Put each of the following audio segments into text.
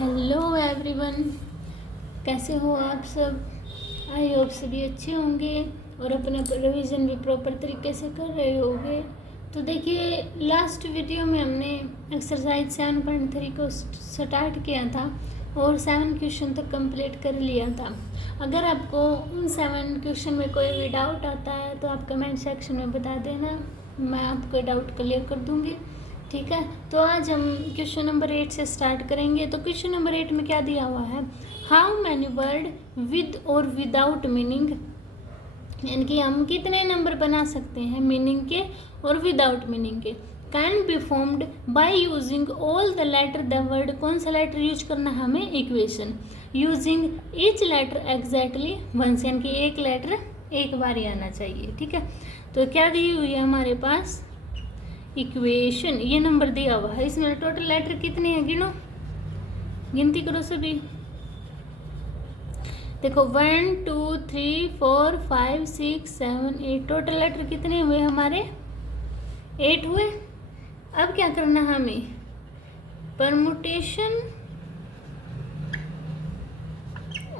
Hello everyone, कैसे हो आप सब। आई होप सभी अच्छे होंगे और अपना रिवीजन भी प्रॉपर तरीके से कर रहे होंगे। तो देखिए, लास्ट वीडियो में हमने एक्सरसाइज 7.3 को स्टार्ट किया था और 7 क्वेश्चन तक कंप्लीट कर लिया था। अगर आपको उन 7 क्वेश्चन में कोई भी डाउट आता है तो आप कमेंट सेक्शन में बता देना, मैं आपको डाउट क्लियर कर दूँगी। ठीक है, तो आज हम क्वेश्चन नंबर 8 से स्टार्ट करेंगे। तो क्वेश्चन नंबर 8 में क्या दिया हुआ है, हाउ मैनी वर्ड विद और विदाउट मीनिंग, यानी कि हम कितने नंबर बना सकते हैं मीनिंग के और विदाउट मीनिंग के, can be formed by using all the letter the word. कौन सा लेटर यूज करना है हमें, equation using each letter exactly once, यानी कि एक लेटर एक बार ही आना चाहिए। ठीक है, तो क्या दी हुई है हमारे पास इक्वेशन, ये नंबर दिया हुआ है। इसमें टोटल लेटर कितने हैं, गिनो, गिनती करो सभी। देखो 1 2 3 4 5 6 7 8, टोटल लेटर कितने हुए हमारे, 8 हुए। अब क्या करना है हमें, permutation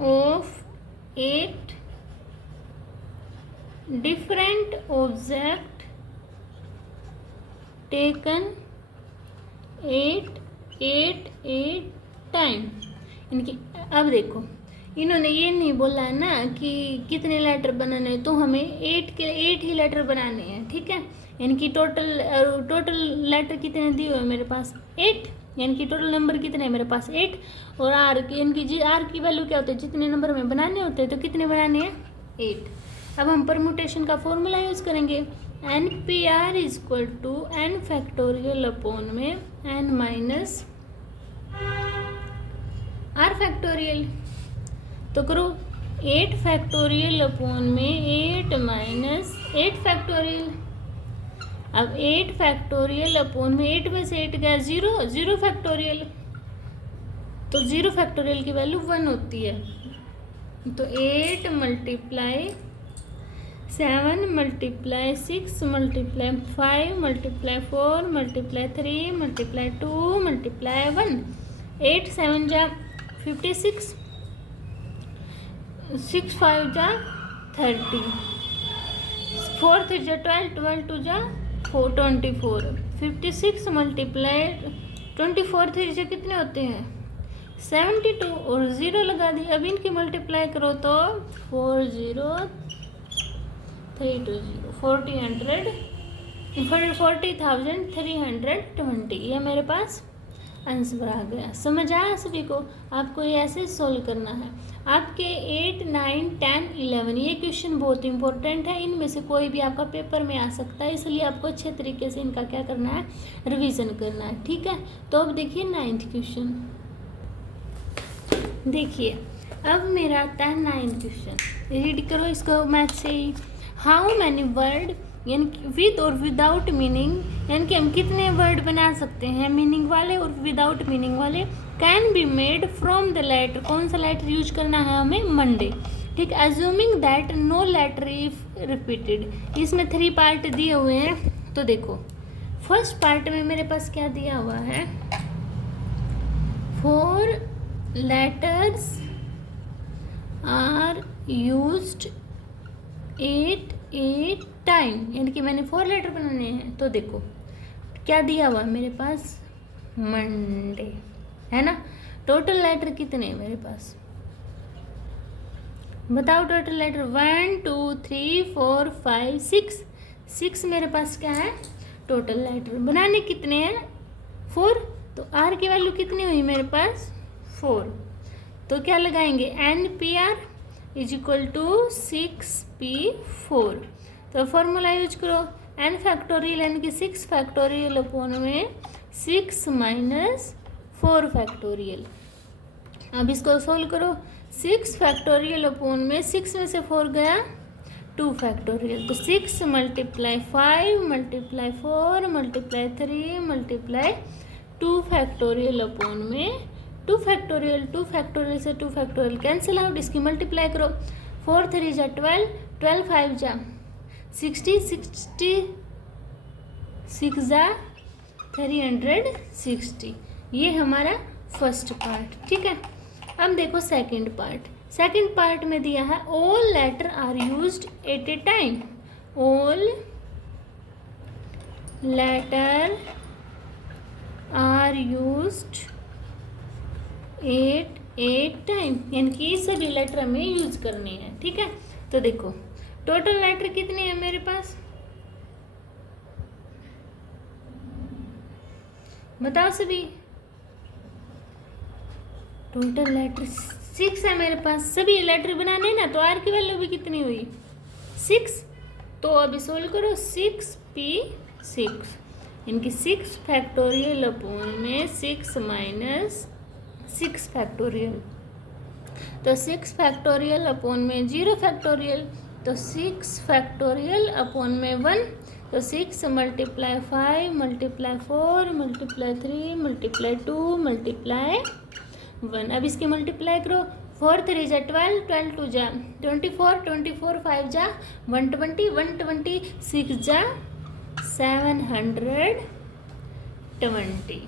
of 8 different object taken 8 time. इनकी अब देखो, इन्होंने ये नहीं बोला है ना कि कितने लेटर बनाने हैं, तो हमें 8 ही लेटर बनाने हैं। ठीक है, यानी कि टोटल लेटर कितने दिए हुए हैं मेरे पास 8, यानी कि टोटल नंबर कितने हैं मेरे पास 8। और आर की, यानी कि आर की वैल्यू क्या होती है, जितने नंबर हमें बनाने होते हैं, तो कितने बनाने हैं 8। अब हम परमुटेशन का फॉर्मूला यूज़ करेंगे, N P R is equal to N factorial upon में एन माइनस आर फैक्टोरियल। तो करो 8 फैक्टोरियल अपॉन में 8 माइनस 8 फैक्टोरियल। अब 8 फैक्टोरियल अपॉन में 8 में से 8 गया 0 फैक्टोरियल, तो 0 फैक्टोरियल की वैल्यू 1 होती है। तो 8 multiply 7 multiply 6 multiply 5 multiply 4 multiply 3 multiply 2 multiply 1, 8 7 जा 56, 6 5 जा 30, 4 3 जा 12, 12 2 जा 24, 56 मल्टीप्लाई 24 3 से कितने होते हैं 72, और 0 लगा दी। अब इनकी मल्टीप्लाई करो तो 40,320, ये मेरे पास आंसर आ गया। समझ आया सभी को, आपको ये ऐसे सोल्व करना है। आपके 8 9 10 11 ये क्वेश्चन बहुत इंपॉर्टेंट है, इनमें से कोई भी आपका पेपर में आ सकता है, इसलिए आपको अच्छे तरीके से इनका क्या करना है, रिवीजन करना है। ठीक है, तो अब देखिए 9th क्वेश्चन देखिए। अब मेरा आता है 9th क्वेश्चन, रीड करो इसको मैथ से ही। हाउ मैनी वर्ड, यानी कि विद और विदाउट मीनिंग, यानी कि हम कितने वर्ड बना सकते हैं मीनिंग वाले और विदाउट मीनिंग वाले, can be made from the letter. कौन सा लेटर यूज करना है हमें, मंडे। ठीक, assuming that no letter if repeated. इसमें 3 पार्ट दिए हुए हैं, तो देखो फर्स्ट पार्ट में मेरे पास क्या दिया हुआ है, 4 letters are used 8 टाइम, यानी कि मैंने 4 लेटर बनाने हैं। तो देखो क्या दिया हुआ मेरे पास, मंडे, है ना। टोटल लेटर कितने हैं मेरे पास, बताओ टोटल लेटर 1 2 3 4 5 6 मेरे पास क्या है टोटल लेटर। बनाने कितने हैं 4, तो आर की वैल्यू कितनी हुई मेरे पास 4, तो क्या लगाएंगे N P R is equal to 6p4। तो फॉर्मूला यूज करो, एन फैक्टोरियल यानी कि 6 फैक्टोरियल अपॉन में 6 माइनस 4 फैक्टोरियल। अब इसको सोल्व करो, 6 फैक्टोरियल अपॉन में 6 में से 4 गया 2 फैक्टोरियल, तो 6 multiply 5 multiply 4 multiply 3 multiply 2 factorial upon में 2 फैक्टोरियल से 2 फैक्टोरियल कैंसिल आउट, इसकी मल्टीप्लाई करो, 4 3 जा 12, 12 5 जा 60, 6 जा 360, ये हमारा फर्स्ट पार्ट, ठीक है। अब देखो सेकंड पार्ट। सेकंड पार्ट में दिया है all letter are used at a time. All letter are used at a time, यानी कि सभी लेटर हमें यूज करने हैं, ठीक है। तो देखो टोटल लेटर कितने हैं मेरे पास, बताओ सभी। टोटल लेटर 6 है मेरे पास। सभी लेटर बनाने ना, तो आर की वैल्यू भी कितनी हुई 6। तो अभी सोल्व करो 6p6, इनकी 6 फैक्टोरियल अपॉन में 6 माइनस 6 फैक्टोरियल, तो 6 फैक्टोरियल अपॉन में 0 फैक्टोरियल, तो 6 फैक्टोरियल अपॉन में 1, तो 6 multiply 5 multiply 4 multiply 3 multiply 2 multiply 1। अब इसकी मल्टीप्लाई करो, 4 3 जा 12, 12 2 जा 24, 24 5 जा 120, 120 6 जा 720,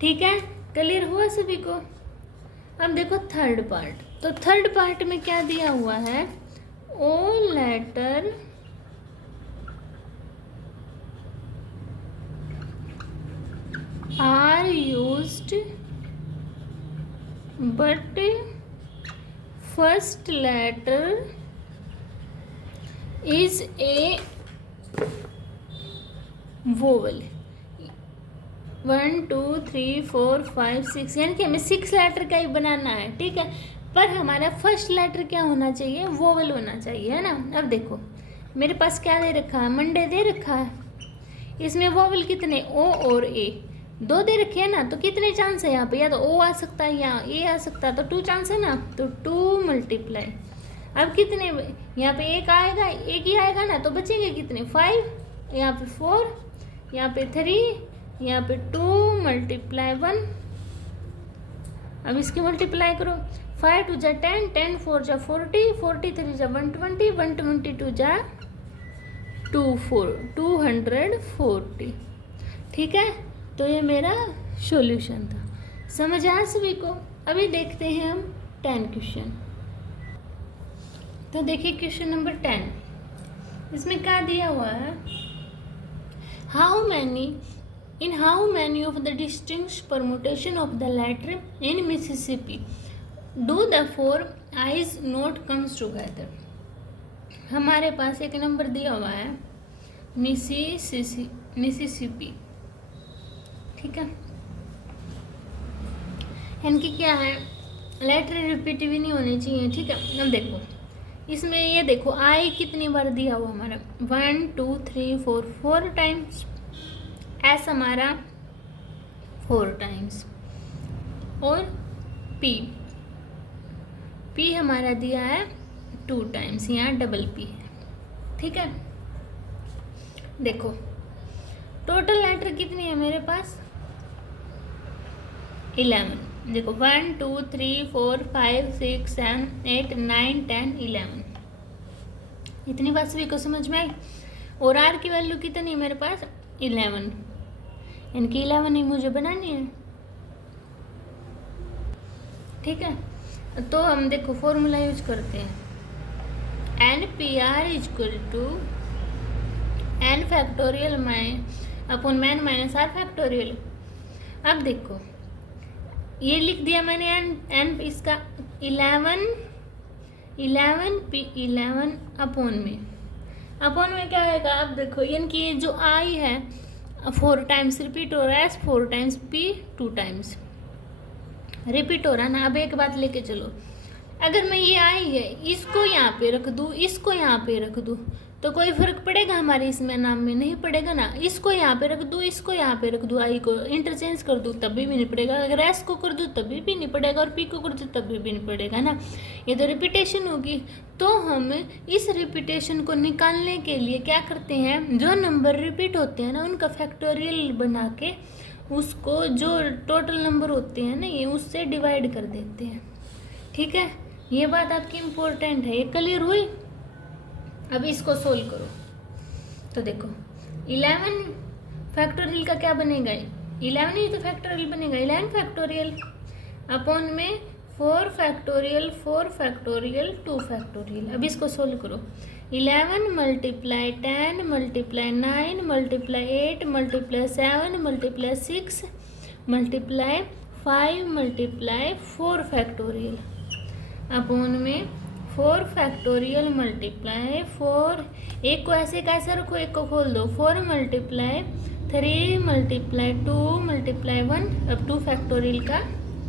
ठीक है। क्लियर हुआ सभी को। अब देखो थर्ड पार्ट। तो थर्ड पार्ट में क्या दिया हुआ है, all letter are used but first letter is a vowel. 1 2 3 4 5 6, यानी कि हमें 6 लेटर का ही बनाना है, ठीक है। पर हमारा फर्स्ट लेटर क्या होना चाहिए, वोवल होना चाहिए, है ना। अब देखो मेरे पास क्या दे रखा है, मंडे दे रखा है। इसमें वोवल कितने, ओ और ए, 2 दे रखे हैं ना, तो कितने चांस है यहाँ पे, या तो ओ आ सकता है या ए आ सकता है, तो 2 चांस है ना, तो 2 मल्टीप्लाई। अब कितने यहाँ पे एक आएगा, एक ही आएगा ना, तो बचेंगे कितने 5, यहाँ पे 4, यहाँ पे 3, यहाँ पे 2 मल्टीप्लाई 1। अब इसकी मल्टीप्लाई करो, 5 2 जा 10, 10 4 जा 40, 43 जा 120, 122 जा 240, ठीक है। तो ये मेरा सॉल्यूशन था। समझ आया सभी को। अभी देखते हैं हम 10 क्वेश्चन। तो देखिए क्वेश्चन नंबर 10, इसमें क्या दिया हुआ है, in how many of the distinct permutation of the letter in Mississippi do the 4 I's not comes together। हमारे पास एक नंबर दिया हुआ है मिसिसिपी, ठीक है। इनकी क्या है, लेटर रिपीट भी नहीं होनी चाहिए, ठीक है। अब देखो इसमें ये देखो आई कितनी बार दिया हुआ हमारा, 1 2 3 4 टाइम्स, एस हमारा 4 टाइम्स, और पी हमारा दिया है 2 टाइम्स, यहाँ डबल पी है, ठीक है। देखो टोटल लेटर कितनी है मेरे पास 11। देखो 1 2 3 4 5 6 7 8 9 10 11, इतनी बात सभी को समझ में आई। और आर की वैल्यू कितनी है मेरे पास 11, इनकी 11 ही मुझे बनानी है, ठीक है। तो हम देखो फॉर्मूला यूज करते हैं, N P R is equal to N factorial upon man minus R factorial. अब देखो ये लिख दिया मैंने एन इसका 11 अपॉन में क्या आएगा। अब देखो इनकी जो आई है 4 टाइम्स रिपीट हो रहा है, 4 टाइम्स पी 2 टाइम्स रिपीट हो रहा है ना। अब एक बात लेके चलो, अगर मैं ये आई है इसको यहाँ पे रख दूँ, इसको यहाँ पे रख दूँ, तो कोई फर्क पड़ेगा हमारे इसमें नाम में, नहीं पड़ेगा ना। इसको यहाँ पे रख दूँ, इसको यहाँ पे रख दूँ, आई को इंटरचेंज कर दूँ तभी भी नहीं पड़ेगा, अगर एस को कर दूँ तभी भी नहीं पड़ेगा, और पी को कर दूँ तभी भी नहीं पड़ेगा ना। ये तो रिपीटेशन होगी। तो हम इस रिपीटेशन को निकालने के लिए क्या करते हैं, जो नंबर रिपीट होते हैं ना उनका फैक्टोरियल बना के उसको जो टोटल नंबर होते हैं ना ये उससे डिवाइड कर देते हैं, ठीक है। ये बात आपकी इम्पोर्टेंट है, ये क्लियर हुई। अब इसको सोल्व करो, तो देखो 11 फैक्टोरियल का क्या बनेगा 11 ही तो फैक्टोरियल बनेगा, 11 फैक्टोरियल अपॉन में 4 फैक्टोरियल 4 फैक्टोरियल 2 फैक्टोरियल। अब इसको सोल्व करो। 11 multiply 10 multiply 9 multiply 8 multiply 7 multiply 6 multiply 5 multiply 4 factorial upon में 4 फैक्टोरियल मल्टीप्लाई 4, एक को ऐसे कैसे रखो, एक को खोल दो, 4 मल्टीप्लाई 3 मल्टीप्लाई 2 मल्टीप्लाई 1। अब 2 फैक्टोरियल का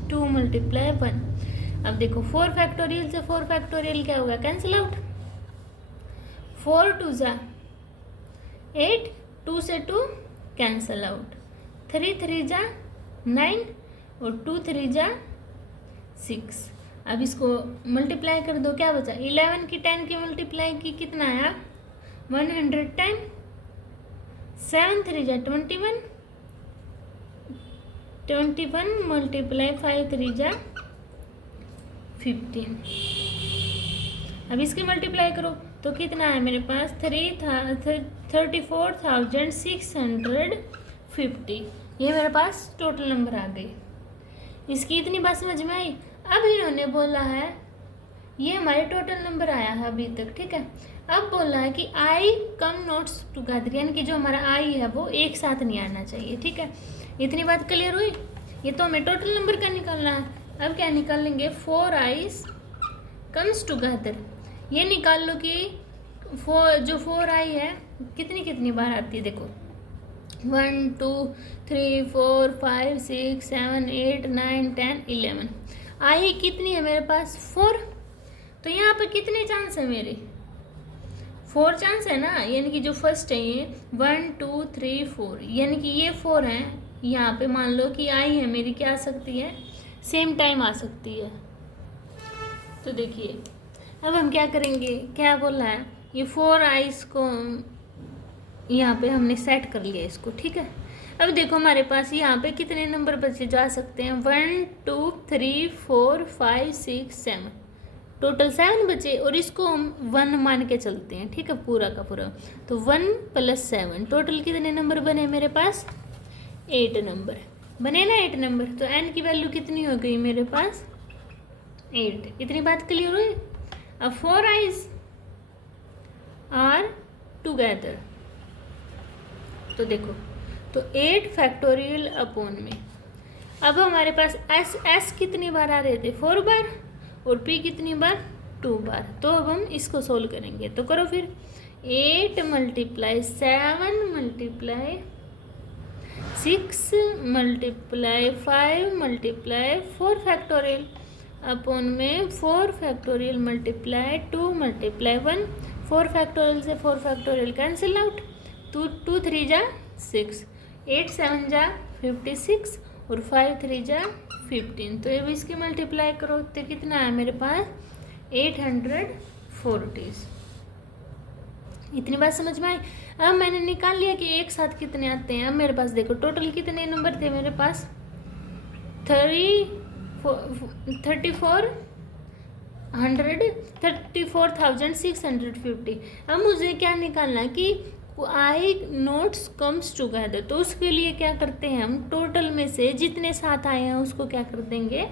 2 मल्टीप्लाई 1। अब देखो 4 फैक्टोरियल से 4 फैक्टोरियल क्या होगा, कैंसिल आउट। 4 2 जा 8, 2 से 2 कैंसिल आउट, 3 3 जा 9 और 2 3 जा 6। अब इसको मल्टीप्लाई कर दो, क्या बचा, 11 की 10 की मल्टीप्लाई की कितना आया 110, 7 3 जा 21, 21 मल्टीप्लाई 5 3 जा 15। अब इसकी मल्टीप्लाई करो तो कितना है मेरे पास 34,650। ये मेरे पास टोटल नंबर आ गई। इसकी इतनी बात समझ में आई। अब इन्होंने बोला है ये हमारे टोटल नंबर आया है अभी तक, ठीक है। अब बोला है कि आई कम नोट्स टुगेदर, यानी कि जो हमारा आई है वो एक साथ नहीं आना चाहिए, ठीक है। इतनी बात क्लियर हुई। ये तो हमें टोटल नंबर का निकालना है। अब क्या निकालेंगे, 4 आईज कम्स टुगेदर। ये निकाल लो कि जो 4 आई है कितनी बार आती है, देखो 1 2 3 4 5 6 7 8 9 10 11। आई कितनी है मेरे पास 4, तो यहाँ पर कितने चांस है मेरे 4 चांस है ना, यानी कि जो फर्स्ट है ये 1 2 3 4, यानी कि ये 4 है। यहाँ पे मान लो कि आई है मेरी, क्या आ सकती है, सेम टाइम आ सकती है। तो देखिए अब हम क्या करेंगे, क्या बोला है, ये 4 आईज को यहाँ पे हमने सेट कर लिया इसको, ठीक है। अब देखो हमारे पास यहाँ पे कितने नंबर बचे जा सकते हैं, 1 2 3 4 5 6 7, टोटल 7 बचे। और इसको हम 1 मान के चलते हैं, ठीक है, पूरा का पूरा। तो 1 + 7 टोटल कितने नंबर बने मेरे पास, 8 नंबर बने ना, 8 नंबर। तो n की वैल्यू कितनी हो गई मेरे पास 8। इतनी बात क्लियर हुई। अब 4 आईज आर टुगेदर, तो देखो तो 8 फैक्टोरियल अपॉन में, अब हमारे पास s कितनी बार आ रहे थे 4 बार, और p कितनी बार 2 बार। तो अब हम इसको सोल्व करेंगे, तो करो फिर 8 multiply 7 multiply 6 multiply 5 multiply 4 factorial upon में 4 फैक्टोरियल मल्टीप्लाई 2 मल्टीप्लाई 1। 4 फैक्टोरियल से 4 फैक्टोरियल कैंसिल आउट, 2 3 जा 6, 8 7 जा 56 और 5 3 जा 15। तो अब इसकी मल्टीप्लाई करो तो कितना है मेरे पास 840। इतनी बात समझ में आई। अब मैंने निकाल लिया कि एक साथ कितने आते हैं। अब मेरे पास देखो टोटल कितने नंबर थे मेरे पास 34,650। अब मुझे क्या निकालना कि आई नोट्स कम्स टुगेदर, तो उसके लिए क्या करते हैं हम, टोटल में से जितने साथ आए हैं उसको क्या कर देंगे,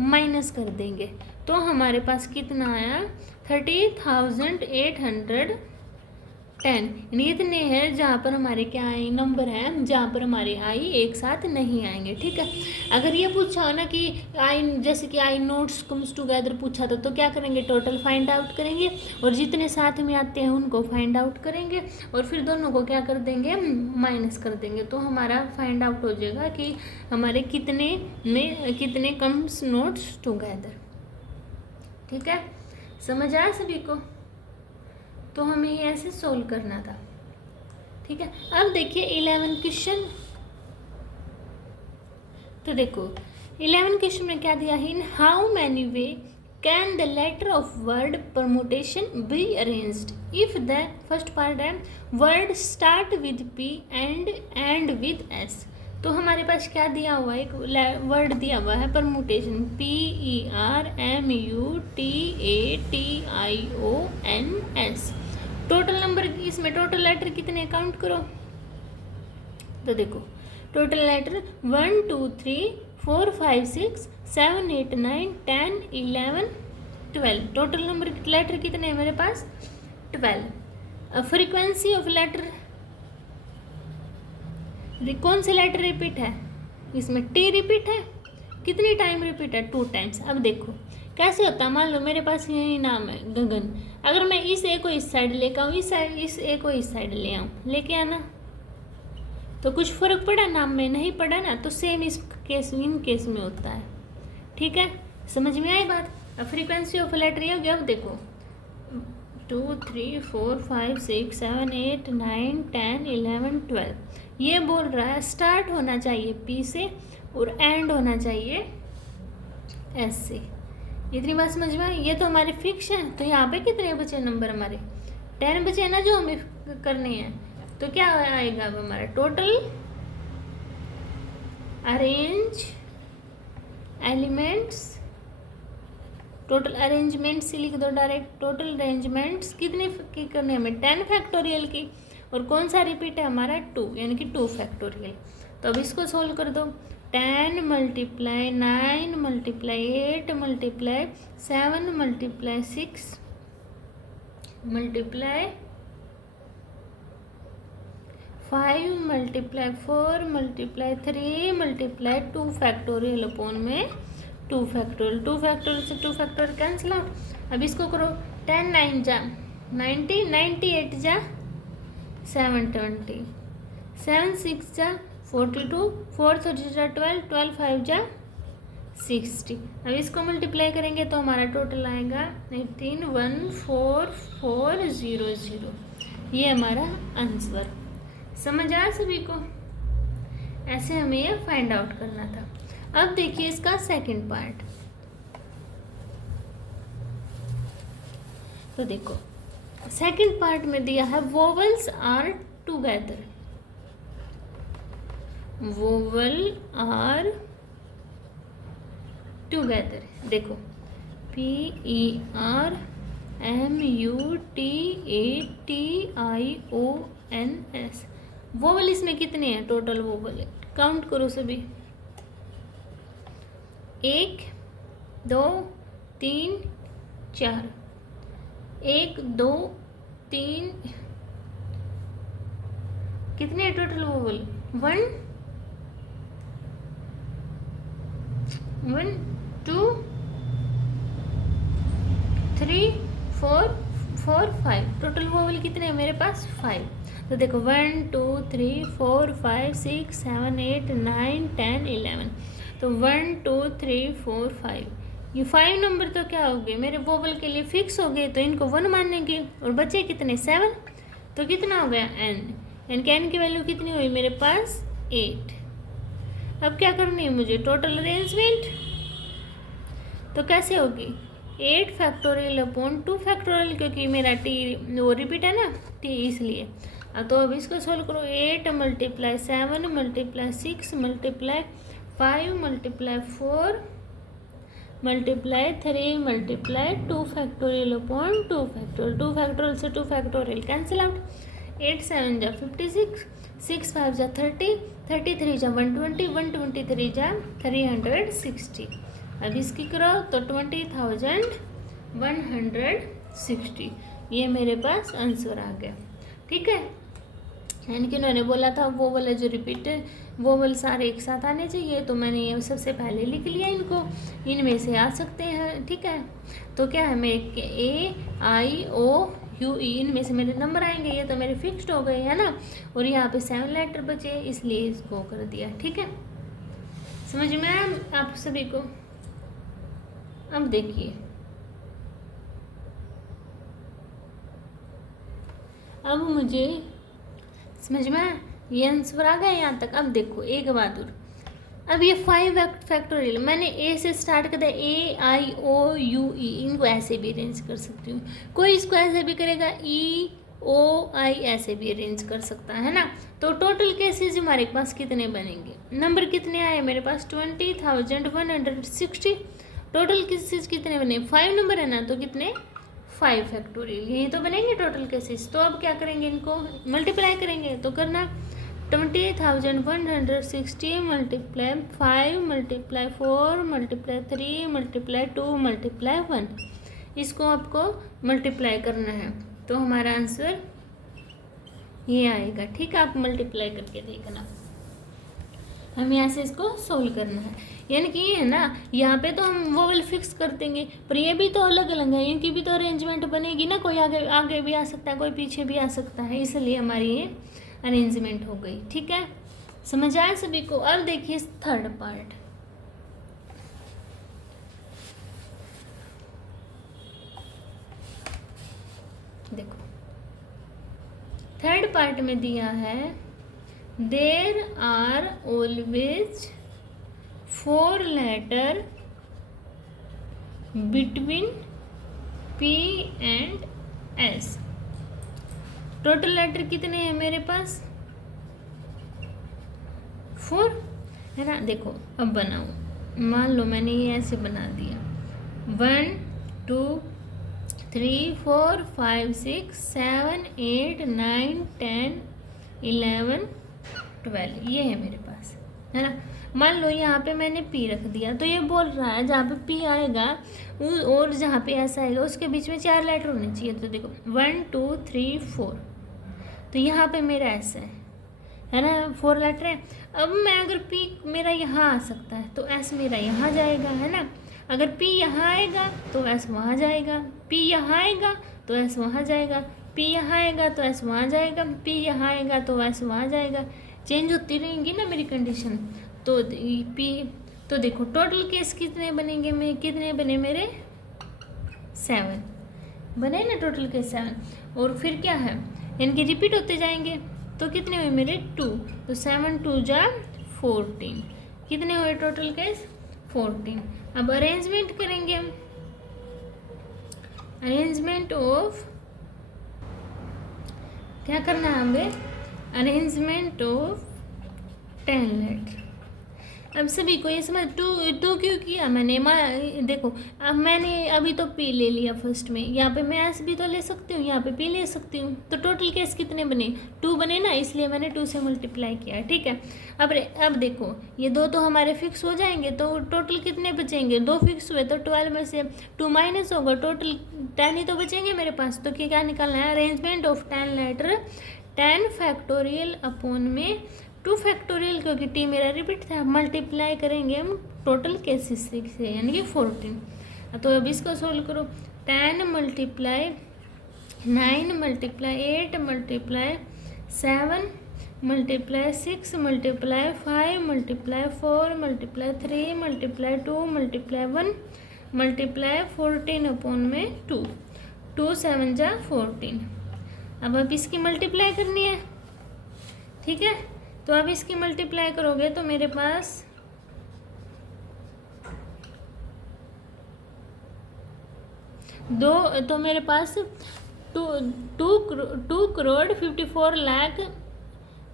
माइनस कर देंगे। तो हमारे पास कितना आया 30,810, यानी इतने हैं जहाँ पर हमारे क्या आए नंबर हैं, जहाँ पर हमारे आई एक साथ नहीं आएंगे, ठीक है। अगर ये पूछा हो ना कि आई, जैसे कि आई नोट्स कम्स टुगेदर पूछा था, तो क्या करेंगे, टोटल फाइंड आउट करेंगे और जितने साथ में आते हैं उनको फाइंड आउट करेंगे और फिर दोनों को क्या कर देंगे, माइनस कर देंगे। तो हमारा फाइंड आउट हो जाएगा कि हमारे कितने कम्स नोट्स टुगेदर, ठीक है। समझ आया सभी को। तो हमें ये ऐसे सोल्व करना था, ठीक है। अब देखिए 11 क्वेश्चन। तो देखो 11 क्वेश्चन में क्या दिया है, in how many ways can the letter of word permutation be arranged if the first part है word start with P and with S. तो हमारे पास क्या दिया हुआ है, एक वर्ड दिया हुआ है परमुटेशन, PERMUTATIONS। टोटल नंबर इसमें टोटल लेटर कितने काउंट करो, तो देखो total letter 1 2 3 4 5 6 7 8 9 10 11 12। Total number letter कितने हैं मेरे पास? 12। फ्रीक्वेंसी ऑफ लेटर, कौन से लेटर रिपीट है इसमें? टी रिपीट है। कितनी टाइम रिपीट है? 2 टाइम्स। अब देखो कैसे होता है, मान लो मेरे पास यही नाम है गगन, अगर मैं इस ए को इस साइड लेकर आऊँ, इस ए को इस साइड ले आऊँ, लेके आना, तो कुछ फर्क पड़ा नाम में? नहीं पड़ा ना। तो सेम इस केस, इन केस में होता है। ठीक है, समझ में आई बात? अब फ्रीक्वेंसी ऑफ लेटर ये हो गया। अब देखो 2 3 4 5 6 7 8 9 10 11 12। ये बोल रहा है स्टार्ट होना चाहिए पी से और एंड होना चाहिए एस से। इतनी बात समझ में आई? ये तो हमारे फिक्स है। तो यहाँ पे कितने बचे नंबर? हमारे 10 बचे ना जो हमें करने हैं। तो क्या आएगा अब हमारा? Total arrange elements, total arrangements लिख दो डायरेक्ट। टोटल अरेंजमेंट्स कितने की करने हमें? 10 फैक्टोरियल की। और कौन सा रिपीट है हमारा? 2, यानी कि 2 फैक्टोरियल। तो अब इसको सोल्व कर दो। 10 multiply 9 multiply 8 multiply 7 multiply 6 multiply 5 multiply 4 multiply 3 multiply 2 factorial upon में 2 फैक्टोरियल। 2 फैक्टोरियल से 2 फैक्टोरियल कैंसिल आउट। अब इसको करो 10 9 जा 90, 98 जा 720, 7 6 जा 42, 4 3 जा 12, 12 5 जा 60। अब इसको मल्टीप्लाई करेंगे तो हमारा टोटल आएगा 181440। ये हमारा आंसर। समझ आया सभी को? ऐसे हमें ये फाइंड आउट करना था। अब देखिए इसका सेकंड पार्ट। तो देखो सेकंड पार्ट में दिया है vowels are together. Vowel are together. देखो PERMUTATIONS। वोवल इसमें कितने हैं? टोटल वोवल काउंट करो सभी। 1 2 3 4, 1 2 3, कितने हैं टोटल वोवल? 1 1 2 3 4 4 5। टोटल वोवल कितने हैं मेरे पास? 5। तो देखो 1 2 3 4 5 6 7 8 9 10 11। तो 1 2 3 4 5, ये 5 नंबर तो क्या हो गए मेरे वोवल के लिए फिक्स हो गए। तो इनको 1 मानेंगे और बचे कितने? 7। तो कितना हो गया? n। यानी कि n की वैल्यू कितनी हुई मेरे पास? 8। अब क्या करनी है मुझे? Total arrangement. तो कैसे होगी? 8 फैक्टोरियल अपॉन 2 फैक्टोरियल, क्योंकि मेरा टी वो रिपीट है ना टी, इसलिए। तो अब इसको सोल्व करो। 8 multiply 7 multiply 6 multiply 5 multiply 4 multiply 3 multiply 2 factorial upon 2 factorial. 2 factorial से 2 फैक्टोरियल कैंसिल आउट। 8 7 जा 56, 6 5 जा 30, 33 जा 120, 123 जा 360। अब इसकी करो तो 20,160। ये मेरे पास आंसर आ गया। ठीक है, यानी कि उन्होंने बोला था वो वाला जो रिपीट वोवल सारे एक साथ आने चाहिए, तो मैंने ये सबसे पहले लिख लिया इनको। इनमें से आ सकते हैं। ठीक है, तो क्या है मेरे AIOUE, इनमें से मेरे नंबर आएंगे। ये तो मेरे फिक्स्ड हो गए है ना, और यहाँ पे 7 लेटर बचे, इसलिए इसको कर दिया। ठीक है, समझ में आया आप सभी को? अब देखिए, अब मुझे समझ में आया, ये आंसर आ गया यहाँ तक। अब देखो एक बात और, अब ये 5 फैक्टोरियल मैंने ए से स्टार्ट कर दिया, AIOUE, इनको ऐसे भी अरेंज कर सकती हूँ। कोई इसको ऐसे भी करेगा, EOI ऐसे भी अरेंज कर सकता है ना। तो टोटल केसेस हमारे पास कितने बनेंगे? नंबर कितने आए मेरे पास? 20,160। टोटल केसेस कितने बने? 5 नंबर है ना, तो कितने? 5 फैक्टोरियल, यही तो बनेंगे टोटल केसेस। तो अब क्या करेंगे? इनको मल्टीप्लाई करेंगे। तो करना 20,160 multiply 5 multiply 4 multiply 3 multiply 2 multiply 1, इसको आपको मल्टीप्लाई करना है तो हमारा आंसर ये आएगा। ठीक है, आप मल्टीप्लाई करके देखना। हम यहाँ से इसको सोल्व करना है, यानी कि ये है ना, यहाँ पे तो हम वोवेल फिक्स कर देंगे, पर ये भी तो अलग अलग है, इनकी भी तो अरेंजमेंट बनेगी ना, कोई आगे आगे भी आ सकता है, कोई पीछे भी आ सकता है, इसलिए हमारी ये अरेंजमेंट हो गई। ठीक है, समझ आया सभी को। अब देखिए थर्ड पार्ट। देखो थर्ड पार्ट में दिया है there are always 4 letter between P and S। Total letter कितने हैं मेरे पास? 4 है ना। देखो अब बनाओ, मान लो मैंने ये ऐसे बना दिया 1 2 3 4 5 6 7 8 9 10 11 12, ये है मेरे पास, है ना। मान लो यहाँ पे मैंने P रख दिया, तो ये बोल रहा है जहाँ पे P आएगा और जहाँ पे S आएगा उसके बीच में 4 लेटर होने चाहिए। तो देखो 1 2 3 4, तो यहाँ पे मेरा S है ना, 4 लेटर है। अब मैं अगर P मेरा यहाँ आ सकता है तो S मेरा यहाँ जाएगा, है ना। अगर P यहाँ आएगा तो S वहाँ जाएगा, P यहाँ आएगा तो S वहाँ जाएगा, P यहाँ आएगा तो S वहाँ जाएगा, P यहाँ आएगा तो S वहाँ जाएगा, चेंज होती रहेंगी ना मेरी कंडीशन। तो P, तो देखो टोटल केस कितने बनेंगे, कितने बने मेरे 7 बने ना, टोटल केस 7। और फिर क्या है, इनके रिपीट होते जाएंगे, तो कितने हुए मेरे 2, तो 7 2 जा 14, कितने हुए टोटल केस 14। अब अरेंजमेंट करेंगे हम, अरेंजमेंट ऑफ, क्या करना है हमें, अरेंजमेंट ऑफ 10 लेटर। अब सभी को ये समझ, टू क्यों किया मैंने, देखो अब मैंने अभी तो P ले लिया फर्स्ट में, यहाँ पे मैं S भी तो ले सकती हूँ, यहाँ पे P ले सकती हूँ, तो टोटल केस कितने बने 2 बने ना, इसलिए मैंने 2 से मल्टीप्लाई किया। ठीक है, अब देखो ये 2 तो हमारे फिक्स हो जाएंगे, तो टोटल कितने बचेंगे, 2 फिक्स हुए, तो 12 में से 2 माइनस होगा, टोटल 10 ही तो बचेंगे मेरे पास। तो क्या निकालना है, arrangement of 10 letter 10 factorial upon में 2 फैक्टोरियल, क्योंकि T मेरा रिपीट था, मल्टीप्लाई करेंगे हम टोटल केसेस से, यानी कि 14। तो अब इसको सोल्व करो, 10 multiply 9 multiply 8 multiply 7 multiply 6 multiply 5 multiply 4 multiply 3 multiply 2 multiply 1 multiply 14 upon में 2, 2 7 जा 14। अब इसकी मल्टीप्लाई करनी है, ठीक है। तो अब इसकी मल्टीप्लाई करोगे तो मेरे पास 2, तो मेरे पास 2 करोड़ 54 लाख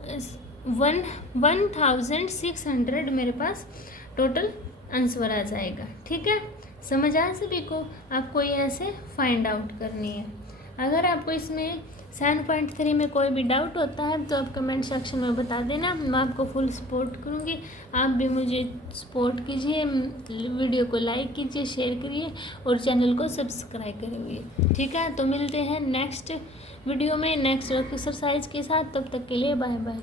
1600 मेरे पास टोटल आंसर आ जाएगा। ठीक है, समझ आया सभी को। आपको ये ऐसे फाइंड आउट करनी है। अगर आपको इसमें 7.3 में कोई भी डाउट होता है तो आप कमेंट सेक्शन में बता देना, मैं आपको फुल सपोर्ट करूँगी। आप भी मुझे सपोर्ट कीजिए, वीडियो को लाइक कीजिए, शेयर करिए और चैनल को सब्सक्राइब करिए। ठीक है, तो मिलते हैं नेक्स्ट वीडियो में नेक्स्ट एक्सरसाइज के साथ। तब तक के लिए बाय बाय।